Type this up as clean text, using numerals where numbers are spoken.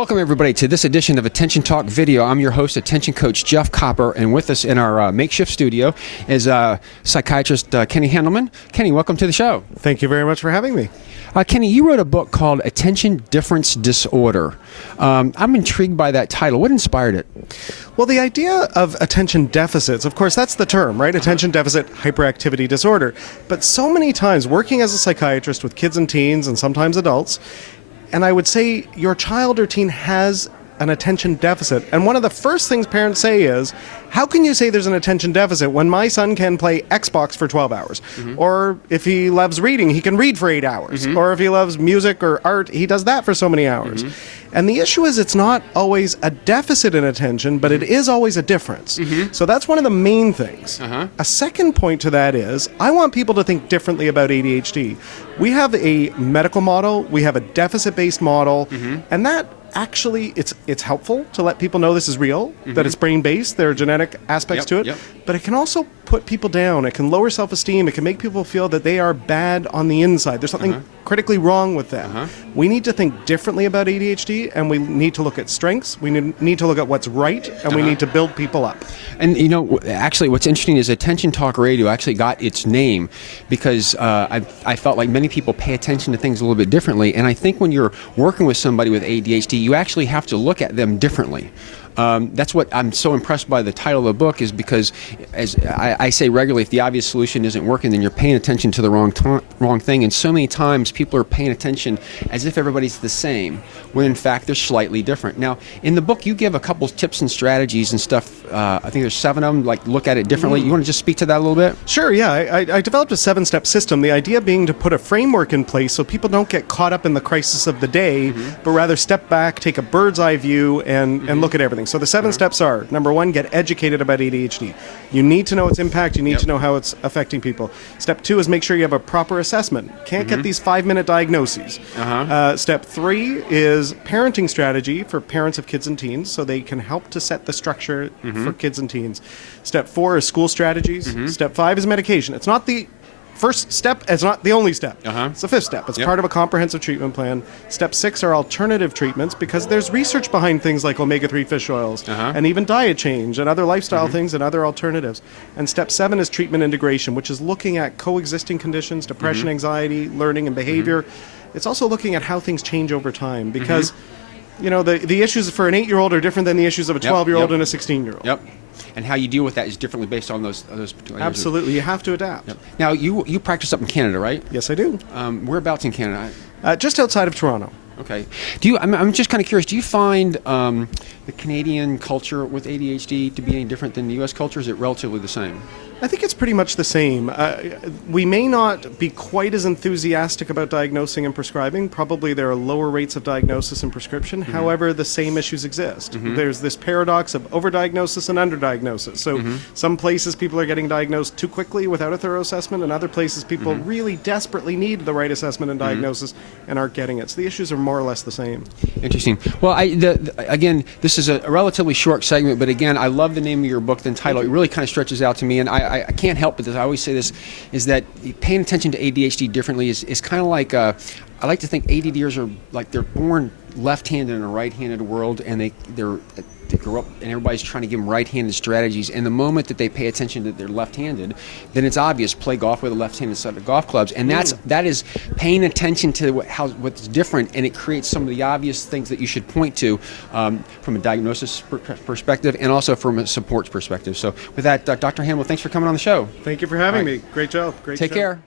Welcome everybody to this edition of Attention Talk Video. I'm your host, Attention Coach Jeff Copper, and with us in our makeshift studio is psychiatrist Kenny Handelman. Kenny, welcome to the show. Thank you very much for having me. Kenny, you wrote a book called Attention Difference Disorder. I'm intrigued by that title. What inspired it? Well, the idea of attention deficits, of course, that's the term, right? Attention deficit hyperactivity disorder. But so many times, working as a psychiatrist with kids and teens and sometimes adults, and I would say your child or teen has an attention deficit. And one of the first things parents say is, how can you say there's an attention deficit when my son can play Xbox for 12 hours? Mm-hmm. Or if he loves reading, he can read for 8 hours. Mm-hmm. Or if he loves music or art, he does that for so many hours. Mm-hmm. And the issue is it's not always a deficit in attention, but it is always a difference. Mm-hmm. So that's one of the main things. Uh-huh. A second point to that is, I want people to think differently about ADHD. We have a medical model, we have a deficit-based model, and that actually, it's helpful to let people know this is real, that it's brain-based, there are genetic aspects to it, but it can also put people down, it can lower self-esteem, it can make people feel that they are bad on the inside. There's something critically wrong with them. We need to think differently about ADHD, and we need to look at strengths, we need to look at what's right, and we need to build people up. And you know, actually what's interesting is Attention Talk Radio actually got its name because I felt like many people pay attention to things a little bit differently, and I think when you're working with somebody with ADHD, you actually have to look at them differently. That's what I'm so impressed by the title of the book, is because, as I say regularly, if the obvious solution isn't working, then you're paying attention to the wrong thing. And so many times people are paying attention as if everybody's the same, when in fact they're slightly different. Now, in the book, you give a couple tips and strategies and stuff. I think there's 7 of them, like look at it differently. You want to just speak to that a little bit? Sure, yeah. I developed a 7-step system, the idea being to put a framework in place so people don't get caught up in the crisis of the day, but rather step back, take a bird's eye view, and look at everything. So the 7 steps are, number 1, get educated about ADHD. You need to know its impact. You need to know how it's affecting people. Step 2 is make sure you have a proper assessment. Can't get these 5-minute diagnoses. Step 3 is parenting strategy for parents of kids and teens, so they can help to set the structure for kids and teens. Step 4 is school strategies. Step 5 is medication. It's not the first step, it's not the only step. It's the 5th step. It's part of a comprehensive treatment plan. Step 6 are alternative treatments, because there's research behind things like omega-3 fish oils and even diet change and other lifestyle things and other alternatives. And step 7 is treatment integration, which is looking at coexisting conditions, depression, anxiety, learning, and behavior. It's also looking at how things change over time, because you know, the issues for an 8-year-old are different than the issues of a 12-year-old and a 16-year-old. And how you deal with that is differently based on those particular Absolutely, you have to adapt. Now, you practice up in Canada, right? Yes, I do. Whereabouts in Canada? Just outside of Toronto. Okay. I'm just kind of curious, do you find the Canadian culture with ADHD to be any different than the U.S. culture, or is it relatively the same? I think it's pretty much the same. We may not be quite as enthusiastic about diagnosing and prescribing. Probably there are lower rates of diagnosis and prescription. However, the same issues exist. There's this paradox of overdiagnosis and underdiagnosis. So some places people are getting diagnosed too quickly without a thorough assessment, and other places people really desperately need the right assessment and diagnosis and aren't getting it. So the issues are more or less the same. Interesting. Well, again, this is a relatively short segment, but again, I love the name of your book, the title. It really kind of stretches out to me, and I can't help but this. I always say this, is that paying attention to ADHD differently is kind of like, I like to think ADDers are like they're born left-handed in a right-handed world, and they grow up and everybody's trying to give them right-handed strategies. And the moment that they pay attention that they're left-handed, then it's obvious, play golf with a left-handed set of golf clubs. And that is paying attention to what's different, and it creates some of the obvious things that you should point to from a diagnosis perspective and also from a support perspective. So with that, Dr. Handelman, thanks for coming on the show. Thank you for having me. Great job. Great Take show. care.